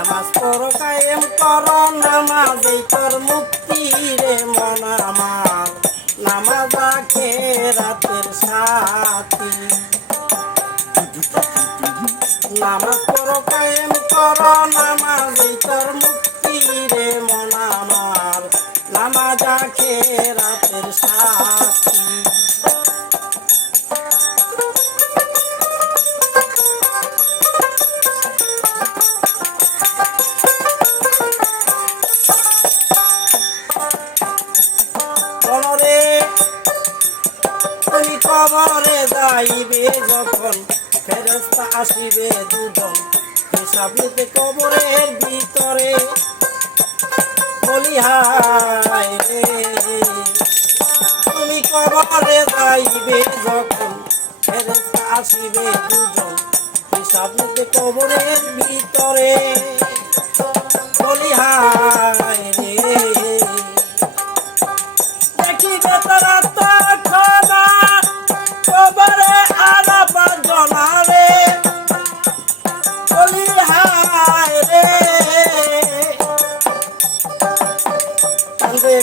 নামাজ পড়, কায়েম কর, নামাজ এই তোর মুক্তি রে মন আমার। নামাজ আখে রাতের সাথী। নামাজ পড়, কায়েম কর, নামাজ এই তোর মুক্তি রে মন আমার। নামাজ আখে রাতের সাথী। কবরে যাইবে যখন ফেরস্তা আসিবে দুজন। হিসাব নিতে কবরের ভিতরে তুমি কবরে যাইবে যখন ফেরস্তা আসিবে দুজন। হিসাব নিতে কবরের ভিতরে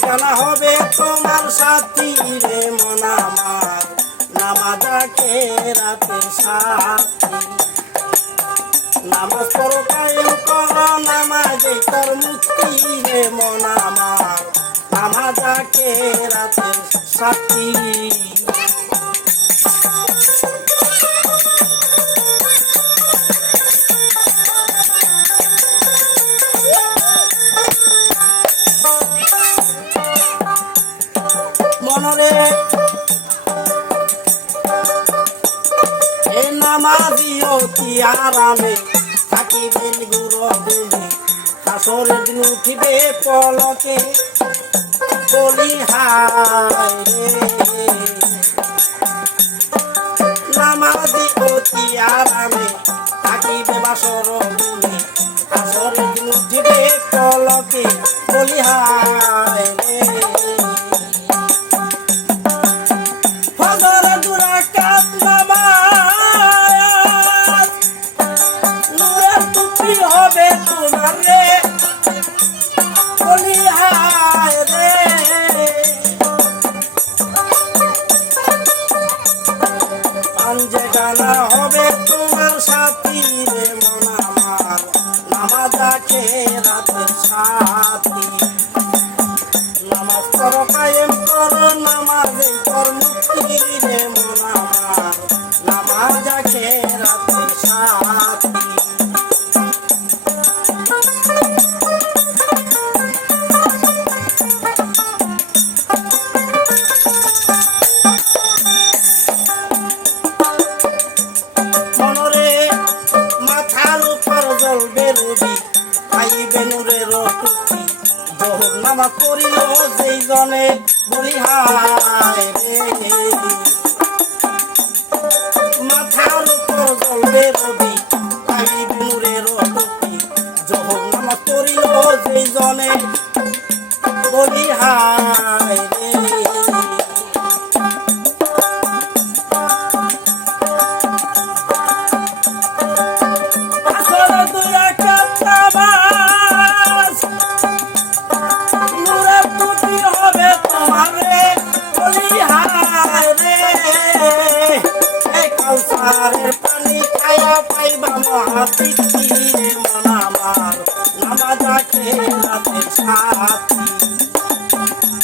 গানা হবে তোমার সাথী রে মনামার নামাজাকে রাতের সাথী। নামাজ পড়ো কায়েম করো, নামাজে মুক্তি রে মনামার নামাজাকে রাতের সাথী। মনরে এ নামাজি অতি আরামে, থাকিবেন গুরু গুলি হাসরের দিন উঠিবে পলকে, বলি, হায় নামাজি অতি আরামে, থাকিবে বাসর গুলি হাসরের দিন উঠিবে পলকে, বলি, হায় কায়েম করো নামাজে কর মুক্তি রে মন নামাজ আছে রাতের সাথী মাথার উপর জ্বলবে রুবি খাইবে নূরের টুকি জোহর নামা করিল যেই জনে বলি হায় রে। মাথার উপর জ্বলবে রবি যেই জনে বলি হায় তৃপ্তির মন আমার নামাজ আছে রাতে সাথী।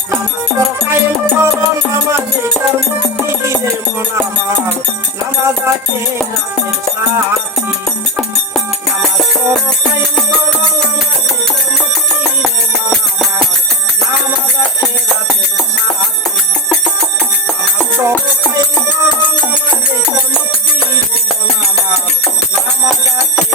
নামাজ পর কায়েম কর, নামাজে তার মুক্তির মন আমার নামাজ আছে রাতে সাথী। নামাজ পর কায়েম কর, নামাজে তার মুক্তির মন আমার নামাজ আছে রাতে সাথী। নামাজ পর কায়েম কর, নামাজে তার মুক্তির মন আমার। got you.